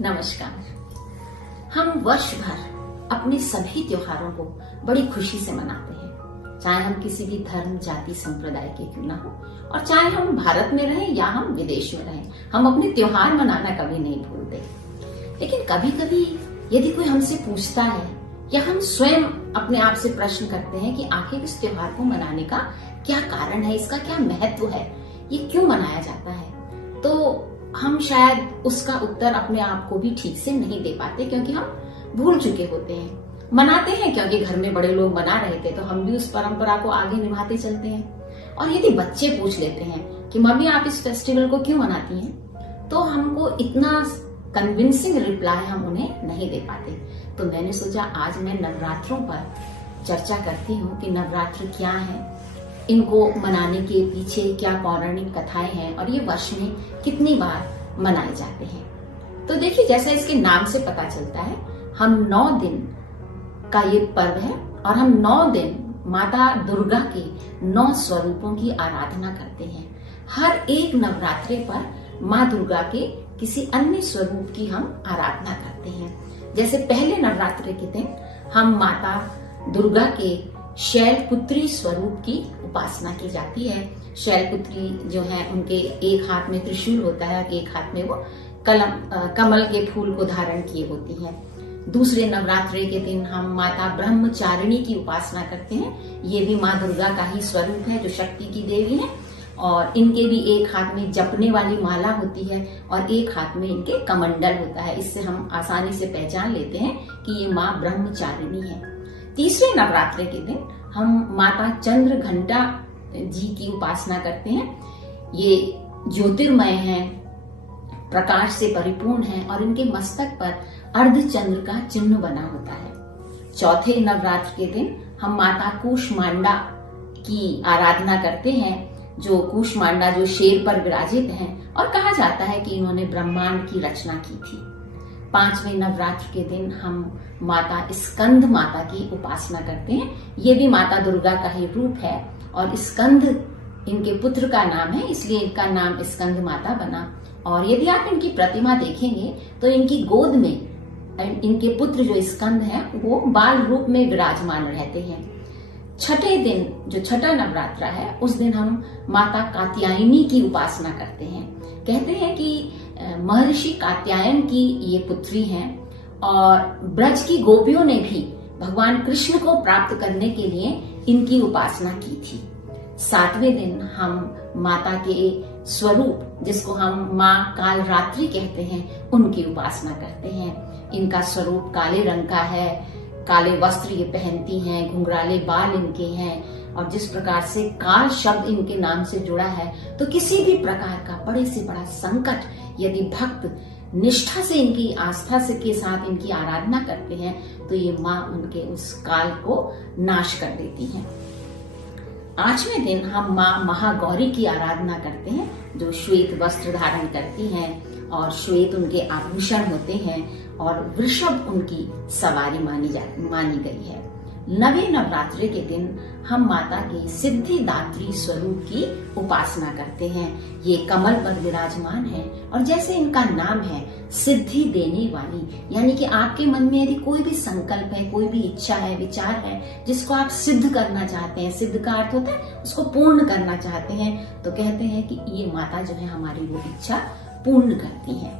नमस्कार। हम वर्ष भर अपने सभी त्योहारों को बड़ी खुशी से मनाते हैं, चाहे हम किसी भी धर्म, जाति, संप्रदाय के क्यों ना हो, और चाहे हम भारत में रहें या हम विदेश में रहें, हम अपने त्योहार मनाना कभी नहीं भूलते। लेकिन कभी कभी यदि कोई हमसे पूछता है या हम स्वयं अपने आप से प्रश्न करते हैं कि आखिर इस त्योहार को मनाने का क्या कारण है, इसका क्या महत्व है, ये क्यों मनाया जाता है, तो हम शायद उसका उत्तर अपने आप को भी ठीक से नहीं दे पाते, क्योंकि हम भूल चुके होते हैं। मनाते हैं क्योंकि घर में बड़े लोग मना रहे थे, तो हम भी उस परंपरा को आगे निभाते चलते हैं। और यदि बच्चे पूछ लेते हैं कि मम्मी आप इस फेस्टिवल को क्यों मनाती हैं, तो हमको इतना कन्विंसिंग रिप्लाई हम उन्हें नहीं दे पाते। तो मैंने सोचा आज मैं नवरात्रों पर चर्चा करती हूँ कि नवरात्र क्या है, इनको मनाने के पीछे क्या पौराणिक कथाएं हैं और ये वर्ष में कितनी बार मनाए जाते हैं। तो देखिए, जैसा इसके नाम से पता चलता है, हम 9 दिन का ये पर्व है और हम 9 दिन माता दुर्गा के 9 स्वरूपों की आराधना करते हैं। हर एक नवरात्रि पर माँ दुर्गा के किसी अन्य स्वरूप की हम आराधना करते हैं। जैसे पहले नवरात्रि के दिन हम माता दुर्गा के शैलपुत्री स्वरूप की उपासना की जाती है। शैलपुत्री जो है, उनके एक हाथ में त्रिशूल होता है, एक हाथ में वो कमल के फूल को धारण किए होती हैं। दूसरे नवरात्रि के दिन हम माता ब्रह्मचारिणी की उपासना करते हैं। ये भी माँ दुर्गा का ही स्वरूप है, जो शक्ति की देवी है, और इनके भी एक हाथ में जपने वाली माला होती है और एक हाथ में इनके कमंडल होता है। इससे हम आसानी से पहचान लेते हैं कि ये माँ ब्रह्मचारिणी है। तीसरे नवरात्रि के दिन हम माता चंद्र घंटा जी की उपासना करते हैं। ये ज्योतिर्मय हैं, प्रकाश से परिपूर्ण हैं और इनके मस्तक पर अर्ध चंद्र का चिन्ह बना होता है। चौथे नवरात्र के दिन हम माता कूष्मांडा की आराधना करते हैं, जो कूष्मांडा जो शेर पर विराजित हैं, और कहा जाता है कि इन्होंने ब्रह्मांड की रचना की थी। पांचवें नवरात्र के दिन हम माता स्कंद माता की उपासना करते हैं। ये भी माता दुर्गा का ही रूप है और स्कंद इनके पुत्र का नाम है, इसलिए इनका नाम स्कंद माता बना। और यदि आप इनकी प्रतिमा देखेंगे तो इनकी गोद में इनके पुत्र जो स्कंद हैं, वो बाल रूप में विराजमान रहते हैं। छठे दिन जो छठा नवरात्र है, उस दिन हम माता कात्यायनी की उपासना करते हैं। कहते हैं कि महर्षि कात्यायन की ये पुत्री हैं और ब्रज की गोपियों ने भी भगवान कृष्ण को प्राप्त करने के लिए इनकी उपासना की थी। सातवें दिन हम माता के स्वरूप, जिसको हम माँ कालरात्रि कहते हैं, उनकी उपासना करते हैं। इनका स्वरूप काले रंग का है, काले वस्त्र ये पहनती हैं, घुंघराले बाल इनके हैं, और जिस प्रकार से काल शब्द इनके नाम से जुड़ा है, तो किसी भी प्रकार का बड़े से बड़ा संकट यदि भक्त निष्ठा से इनकी आस्था से के साथ इनकी आराधना करते हैं, तो ये माँ उनके उस काल को नाश कर देती हैं। 8वें दिन हम माँ महागौरी की आराधना करते हैं, जो श्वेत वस्त्र धारण करती हैं और श्वेत उनके आभूषण होते हैं और वृषभ उनकी सवारी मानी गई है। 9वें नवरात्रि के दिन हम माता के सिद्धिदात्री स्वरूप की उपासना करते हैं। ये कमल पर विराजमान है और जैसे इनका नाम है, सिद्धि देने वाली, यानी कि आपके मन में यदि कोई भी संकल्प है, कोई भी इच्छा है, विचार है, जिसको आप सिद्ध करना चाहते हैं, सिद्ध का अर्थ होता है उसको पूर्ण करना चाहते हैं, तो कहते हैं कि ये माता जो है हमारी वो इच्छा पूर्ण करती है।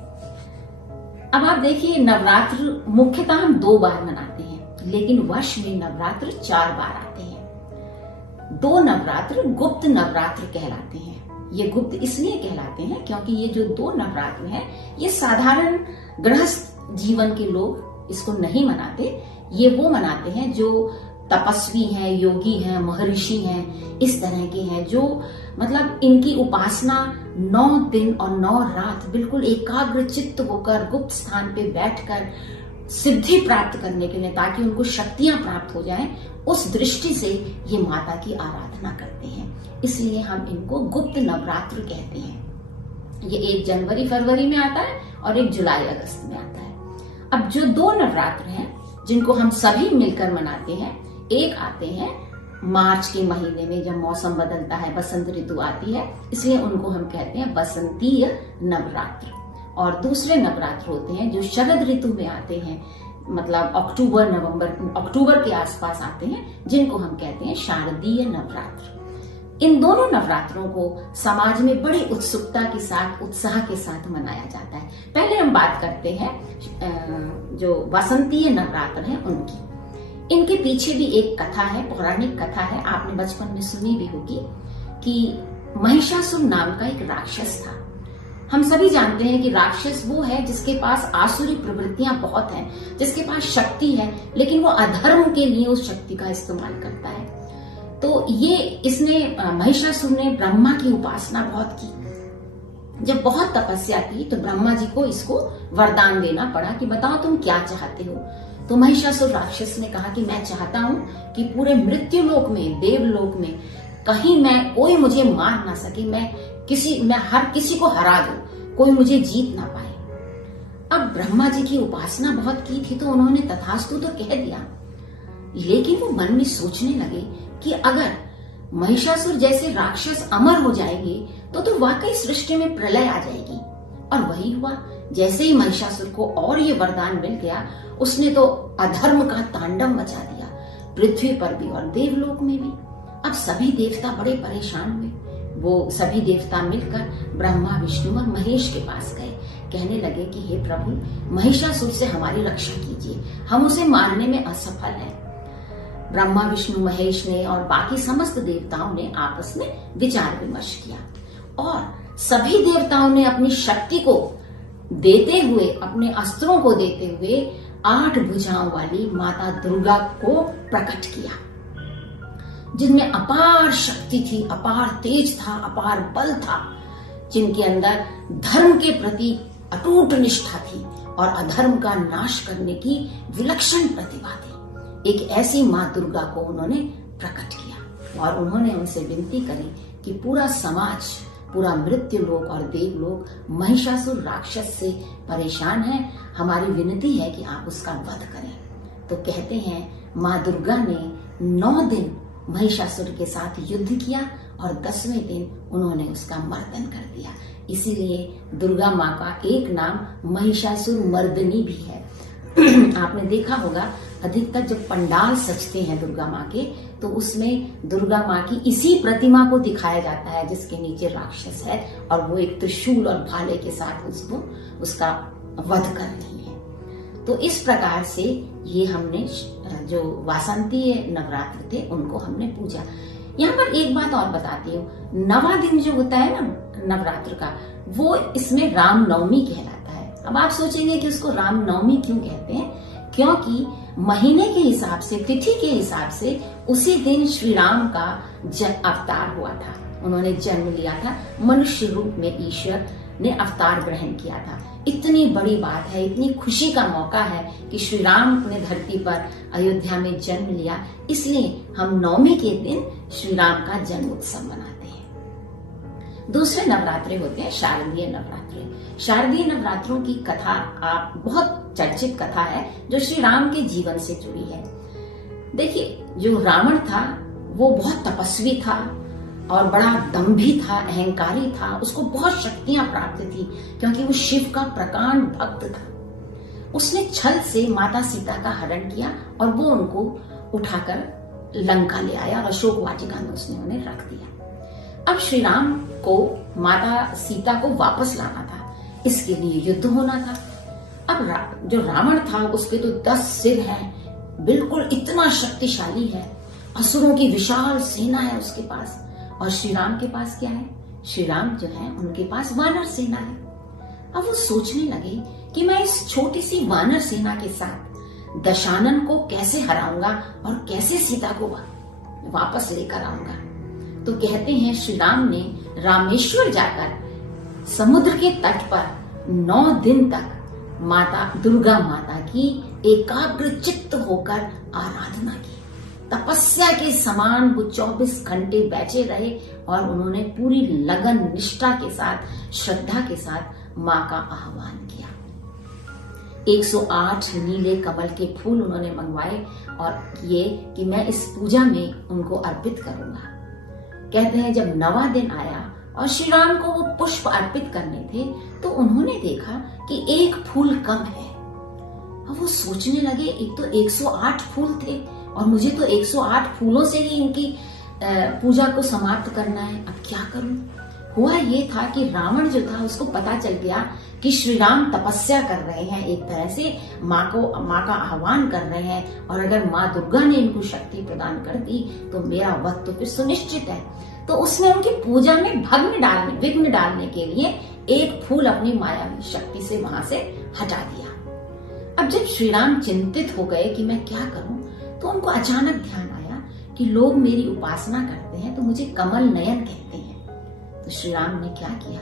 अब आप देखिए, नवरात्र मुख्यतः हम 2 बार मनाते हैं, लेकिन वर्ष में नवरात्र 4 बार आते हैं। 2 नवरात्र गुप्त नवरात्र कहलाते हैं। ये गुप्त इसलिए कहलाते हैं क्योंकि ये जो 2 नवरात्र हैं, ये साधारण गृहस्थ जीवन के लोग इसको नहीं मनाते। ये वो मनाते हैं जो तपस्वी हैं, योगी हैं, महर्षि हैं, इस तरह के हैं, जो मतलब इनकी उपासना 9 दिन और 9 रात बिल्कुल एकाग्र चित्त होकर गुप्त स्थान पे बैठकर सिद्धि प्राप्त करने के लिए, ताकि उनको शक्तियां प्राप्त हो जाएं, उस दृष्टि से ये माता की आराधना करते हैं। इसलिए हम इनको गुप्त नवरात्र कहते हैं। ये 1 जनवरी फरवरी में आता है और 1 जुलाई अगस्त में आता है। अब जो 2 नवरात्र हैं जिनको हम सभी मिलकर मनाते हैं, एक आते हैं मार्च के महीने में, जब मौसम बदलता है, बसंत ऋतु आती है, इसलिए उनको हम कहते हैं बसंतीय नवरात्र। और दूसरे नवरात्र होते हैं जो शरद ऋतु में आते हैं, मतलब अक्टूबर के आसपास आते हैं, जिनको हम कहते हैं शारदीय नवरात्र। इन दोनों नवरात्रों को समाज में बड़ी उत्सुकता के साथ, उत्साह के साथ मनाया जाता है। पहले हम बात करते हैं जो वसंतीय नवरात्र हैं उनकी। इनके पीछे भी एक कथा है, पौराणिक कथा है, आपने बचपन में सुनी भी होगी, कि महिषासुर नाम का एक राक्षस था। हम सभी जानते हैं कि राक्षस वो है जिसके पास आसुरी प्रवृत्तियां बहुत हैं, जिसके पास शक्ति है, लेकिन वो अधर्म के लिए उस शक्ति का इस्तेमाल करता है। तो इसने महिषासुर ने ब्रह्मा की उपासना बहुत की। जब बहुत तपस्या की तो ब्रह्मा जी को इसको वरदान देना पड़ा कि बताओ तुम क्या चाहते हो। तो महिषासुर राक्षस ने कहा कि मैं चाहता हूं कि पूरे मृत्युलोक में, देवलोक में कहीं कोई मुझे मार ना सके, मैं हर किसी को हरा दूं, कोई मुझे जीत ना पाए। अब ब्रह्मा जी की उपासना बहुत की थी तो उन्होंने तथास्तु तो कह दिया, लेकिन वो मन में सोचने लगे कि अगर महिषासुर जैसे राक्षस अमर हो जाएंगे तो वाकई सृष्टि में प्रलय आ जाएगी। और वही हुआ। जैसे ही महिषासुर को और ये वरदान मिल गया, उसने तो अधर्म का तांडव मचा दिया, पृथ्वी पर भी और देवलोक में भी। अब सभी देवता बड़े परेशान हुए। वो सभी देवता मिलकर ब्रह्मा, विष्णु और महेश के पास गए। कहने लगे कि हे प्रभु, महिषासुर से हमारी रक्षा कीजिए, हम उसे मारने में असफल हैं। ब्रह्मा, विष्णु, महेश ने और बाकी समस्त देवताओं ने आपस में विचार विमर्श किया और सभी देवताओं ने अपनी शक्ति को देते हुए, अपने अस्त्रों को देते हुए 8 भुजाओं वाली माता दुर्गा को प्रकट किया, जिनमें अपार शक्ति थी, अपार तेज था, अपार बल था, जिनके अंदर धर्म के प्रति अटूट निष्ठा थी और अधर्म का नाश करने की विलक्षण प्रतिभा थी। एक ऐसी मां दुर्गा को उन्होंने प्रकट किया और उन्होंने उनसे विनती करी कि पूरा समाज, पूरा मृत्युलोक और देवलोक महिषासुर राक्षस से परेशान है, हमारी विनती है कि आप उसका वध करें। तो कहते हैं मां दुर्गा ने 9 दिन महिषासुर के साथ युद्ध किया और 10वें दिन उन्होंने उसका मर्दन कर दिया। इसीलिए दुर्गा माँ का एक नाम महिषासुर मर्दनी भी है। आपने देखा होगा अधिकतर जब पंडाल सजते हैं दुर्गा माँ के, तो उसमें दुर्गा माँ की इसी प्रतिमा को दिखाया जाता है जिसके नीचे राक्षस है और वो एक त्रिशूल और भाले के साथ उसका वध कर रही है। तो इस प्रकार से ये हमने जो वासंतीय नवरात्र थे उनको हमने पूजा। यहाँ पर एक बात और बताती हूँ, 9वां दिन जो होता है ना नवरात्र का, वो इसमें रामनवमी कहलाता है। अब आप सोचेंगे कि उसको रामनवमी क्यों कहते हैं? क्योंकि महीने के हिसाब से, तिथि के हिसाब से उसी दिन श्री राम का अवतार हुआ था। उन्होंने जन्म लिया था, मनुष्य रूप में ईश्वर ने अवतार ग्रहण किया था। इतनी बड़ी बात है, इतनी खुशी का मौका है कि श्री राम ने धरती पर अयोध्या में जन्म लिया, इसलिए हम नवमी के दिन श्री राम का जन्म उत्सव मनाते हैं। दूसरे नवरात्रे होते हैं शारदीय नवरात्रे। शारदीय नवरात्रों की कथा बहुत चर्चित कथा है जो श्री राम के जीवन से जुड़ी है। देखिए, जो रावण था वो बहुत तपस्वी था और बड़ा दम्भी था, अहंकारी था, उसको बहुत शक्तियां प्राप्त थी क्योंकि वो शिव का प्रकांड भक्त था। उसने छल से माता सीता का हरण किया और वो उनको उठाकर लंका ले आया और अशोक वाटिका में उसने उन्हें रख दिया। अब श्री राम को माता सीता को वापस लाना था, इसके लिए युद्ध होना था। अब जो रावण था उसके तो 10 सिर हैं, बिल्कुल इतना शक्तिशाली है, असुरों की विशाल सेना है उसके पास। और श्री राम के पास क्या है? श्री राम जो है उनके पास वानर सेना है। अब वो सोचने लगे कि मैं इस छोटी सी वानर सेना के साथ दशानन को कैसे हराऊंगा और कैसे सीता को वापस लेकर आऊंगा। तो कहते हैं श्री राम ने रामेश्वर जाकर समुद्र के तट पर 9 दिन तक माता दुर्गा माता की एकाग्र चित्त होकर आराधना की। तपस्या के समान वो 24 घंटे बैठे रहे और उन्होंने पूरी लगन, निष्ठा के साथ, श्रद्धा के साथ माँ का आह्वान किया। 108 नीले कमल के फूल उन्होंने मंगवाए और ये कि मैं इस पूजा में उनको अर्पित करूंगा। कहते हैं जब 9वां दिन आया और श्री राम को वो पुष्प अर्पित करने थे तो तो उन्होंने देखा कि एक फूल कम है। अब वो सोचने लगे, एक तो 108 फूल थे और मुझे तो 108 फूलों से ही इनकी पूजा को समाप्त करना है, अब क्या करूं। हुआ ये था कि रावण जो था उसको पता चल गया कि श्री राम तपस्या कर रहे हैं, एक तरह से माँ का आह्वान कर रहे हैं, और अगर माँ दुर्गा ने इनको शक्ति प्रदान कर दी तो मेरा वध तो फिर सुनिश्चित है। तो उसने उनकी पूजा में विघ्न डालने के लिए एक फूल अपनी मायावी शक्ति से वहां से हटा दिया। अब जब श्री राम चिंतित हो गए कि मैं क्या करूं, तो उनको अचानक ध्यान आया कि लोग मेरी उपासना करते हैं तो मुझे कमल नयन कहते हैं। तो श्री राम ने क्या किया,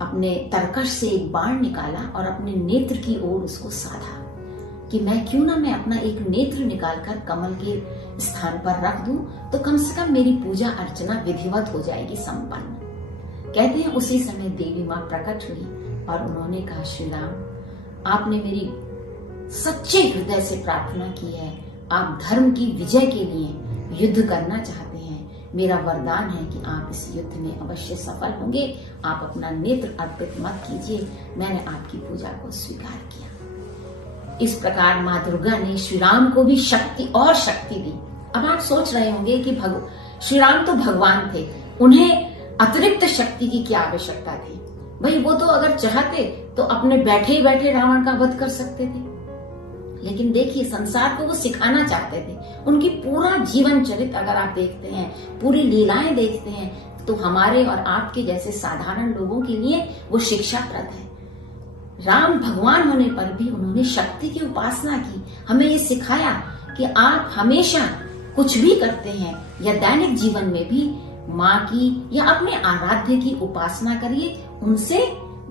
अपने तरकश से एक बाण निकाला और अपने नेत्र की ओर उसको साधा कि मैं अपना एक नेत्र निकालकर कमल के स्थान पर रख दूं तो कम से कम मेरी पूजा अर्चना विधिवत हो जाएगी संपन्न। कहते हैं उसी समय देवी माँ प्रकट हुई और उन्होंने कहा, श्री राम आपने मेरी सच्चे हृदय से प्रार्थना की है, आप धर्म की विजय के लिए युद्ध करना चाहते हैं, मेरा वरदान है कि आप इस युद्ध में अवश्य सफल होंगे, आप अपना नेत्र अर्पित मत कीजिए, मैंने आपकी पूजा को स्वीकार किया। इस प्रकार माँ दुर्गा ने श्री राम को भी शक्ति और शक्ति दी। अब आप सोच रहे होंगे कि श्री राम तो भगवान थे, उन्हें अतिरिक्त शक्ति की क्या आवश्यकता थी। भाई वो तो अगर चाहते तो अपने बैठे ही बैठे रावण का वध कर सकते थे, लेकिन देखिए संसार को वो सिखाना चाहते थे। उनकी पूरा जीवन चरित्र अगर आप देखते हैं, पूरी लीलाएं देखते हैं, तो हमारे और आपके जैसे साधारण लोगों के लिए वो शिक्षाप्रद है। राम भगवान होने पर भी उन्होंने शक्ति की उपासना की, हमें ये सिखाया कि आप हमेशा कुछ भी करते हैं या दैनिक जीवन में भी माँ की या अपने आराध्य की उपासना करिए, उनसे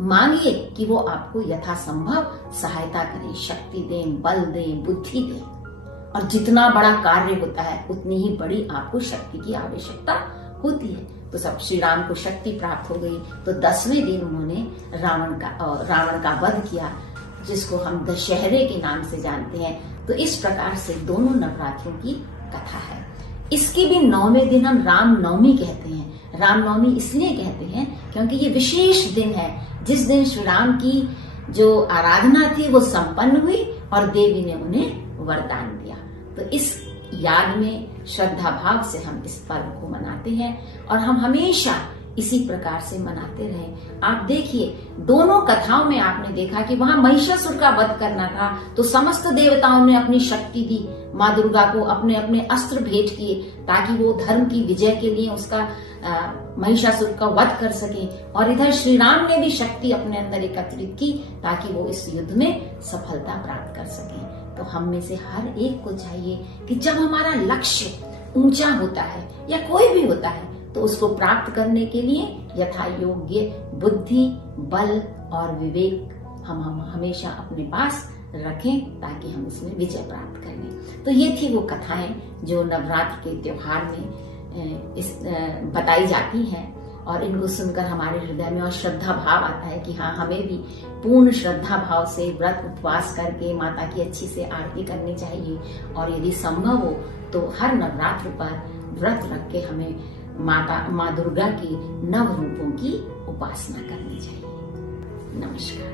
मांगिए कि वो आपको यथासंभव सहायता करें, शक्ति दें, बल दें, बुद्धि दें। और जितना बड़ा कार्य होता है उतनी ही बड़ी आपको शक्ति की आवश्यकता होती है। तो सब श्री राम को शक्ति प्राप्त हो गई, तो 10वें दिन उन्होंने रावण का वध किया, जिसको हम दशहरे के नाम से जानते हैं। तो इस प्रकार से दोनों नवरात्रों की कथा है। इसकी भी 9वें दिन हम रामनवमी कहते हैं। रामनवमी इसलिए कहते हैं क्योंकि ये विशेष दिन है जिस दिन श्री राम की जो आराधना थी वो संपन्न हुई और देवी ने उन्हें वरदान दिया। तो इस याद में श्रद्धा भाव से हम इस पर्व को मनाते हैं और हम हमेशा इसी प्रकार से मनाते रहे। आप देखिए दोनों कथाओं में आपने देखा कि वहां महिषासुर का वध करना था तो समस्त देवताओं ने अपनी शक्ति दी, माँ दुर्गा को अपने अपने अस्त्र भेंट किए ताकि वो धर्म की विजय के लिए उसका महिषासुर का वध कर सके। और इधर श्री राम ने भी शक्ति अपने अंदर एकत्रित की ताकि वो इस युद्ध में सफलता प्राप्त कर सके। तो हम में से हर एक को चाहिए कि जब हमारा लक्ष्य ऊंचा होता है या कोई भी होता है तो उसको प्राप्त करने के लिए यथा योग्य बुद्धि, बल और विवेक हम हमेशा अपने पास रखें ताकि हम इसमें विजय प्राप्त करें। तो ये थी वो कथाएं जो नवरात्र के त्योहार में बताई जाती हैं और इनको सुनकर हमारे हृदय में और श्रद्धा भाव आता है कि हाँ हमें भी पूर्ण श्रद्धा भाव से व्रत उपवास करके माता की अच्छी से आरती करनी चाहिए और यदि संभव हो तो हर नवरात्र पर व्रत रख के हमें माँ दुर्गा की नव रूपों की उपासना करनी चाहिए। नमस्कार।